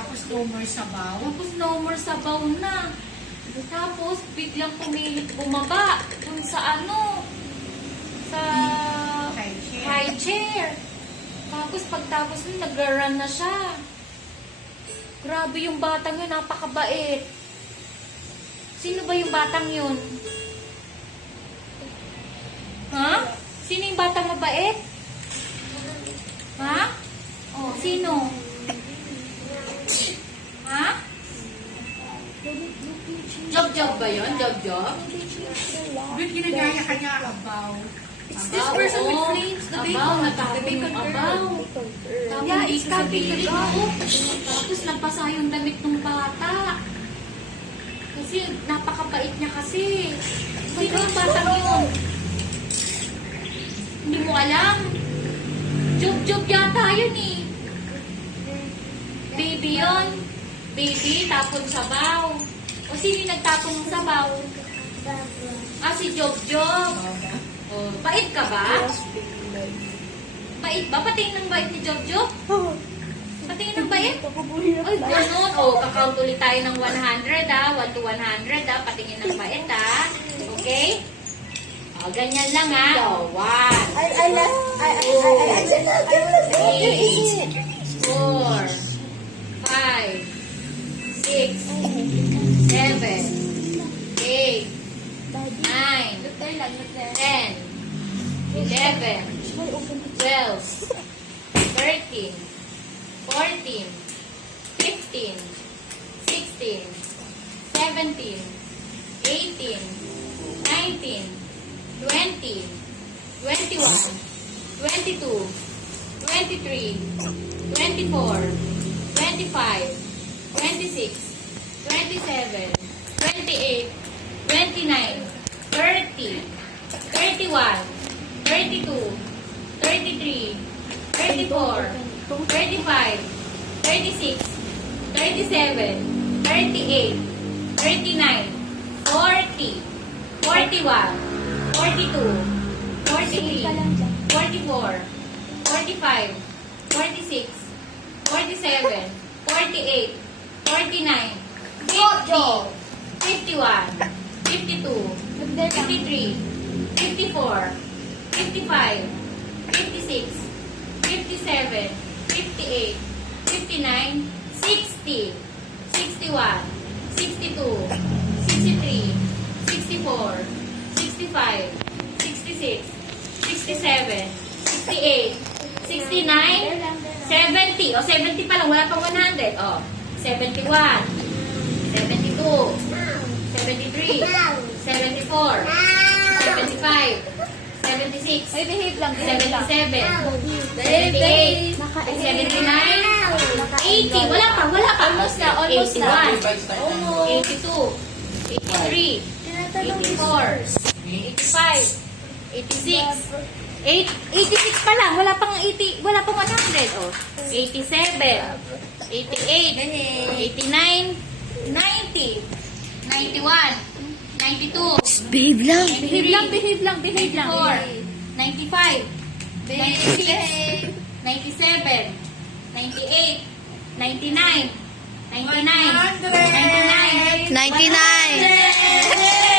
Tapos no more sabaw. Tapos no more sabaw na. Tapos biglang pumilit bumaba dun sa ano, sa high chair. Tapos pagtapos nun, nag-run na siya. Grabe yung batang yun, napakabait. Sino ba yung batang yun? Ha? Sino yung batang mabait? Ha? Oh, sino? Ha? Job-job ba yun? Job-job? Ba't ginagaya ka niya abaw? It's this person with flames, the bacon. The bacon abaw. Yeah, it's copy the bacon. Tapos nagpasa yung damit ng bata. Kasi napakabait niya kasi. Sino yung batang yun? Hindi mo alam. Job-job yata yun eh. Baby yun. Baby, tapon sabaw. O sino yung nagtapon ng sabaw? Ah, si Job-job. Oh, bait ka ba? Bait ba? Patingin ng bait ni Job-job? Patingin ng bait? Ay, ganun. O, kakount ulit tayo ng 100 ah. 1 to 100 ah. Patingin ng bait ah. Okay? O, ganyan lang ah. O, 1, 4, 5, 6, 7, 8, 9, 10, 11, 12, 13, 14, 15, 16, 17, 18, 19, 20, 21, 22, 23, 24, 25, 26, 27, 28, 29, 30, 31, 32, 33, 34, 35, 36, 37, 38, 39, 40, 41, 42, 43, 44, 45, 46, 47, 48, 49, 50, 51, 52, 53, 54, 55, 56, 57, 58, 59, 60, 61, 62, 63, 64, 65, 66, 67, 68, 69, 70. O, 70 pa lang. Wala pang 100. O, 71, 72, 73, 74, 75, 76, Ay, behave lang. 77, 78, 79, 80. Wala pa. Almost na. 81, 82, 83, 84, 85, 86, 86 pa lang. Wala pang 80, wala pang 100. Oh. 87, 88, 89, 90, 91, 92, Behave lang. 93, Behave lang. 94, 95, 96, 97, 98, 99, 99, 99, 99. 100.